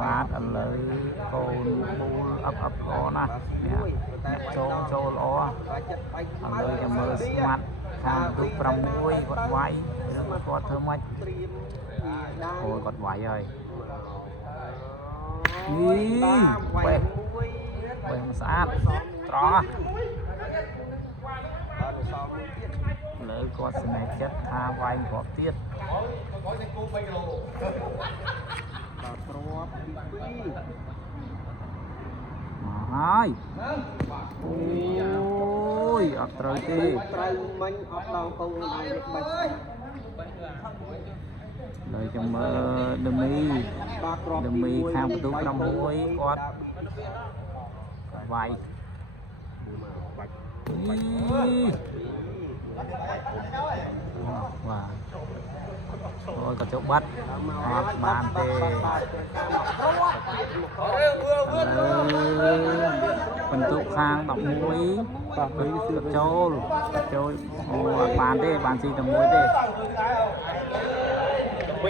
បាទឥឡូវកូនមូលអប់ល្អណាស់អ្នកចូលល្អឥឡូវចាំមើលស្មាត់ខាងទូ6គាត់វាយឬគាត់ធ្វើម៉េចអូគាត់វាយហើយបេះស្អាតត្រង់លើគាត់ស្នេហ៍ចិត្តថាវាយគាត់ទៀតហើយអូយអត់ត្រូវទេត្រូវមិញអត់ដល់កូនដៃបិទលើចាំមើលដមីខាងបន្ទូ6គាត់វាយបាទអូយក៏ចុះបាត់អត់បានទេបន្ទុកខាង11បាទគឺចូលអូអត់បានទេបានស៊ីតែមួយទេ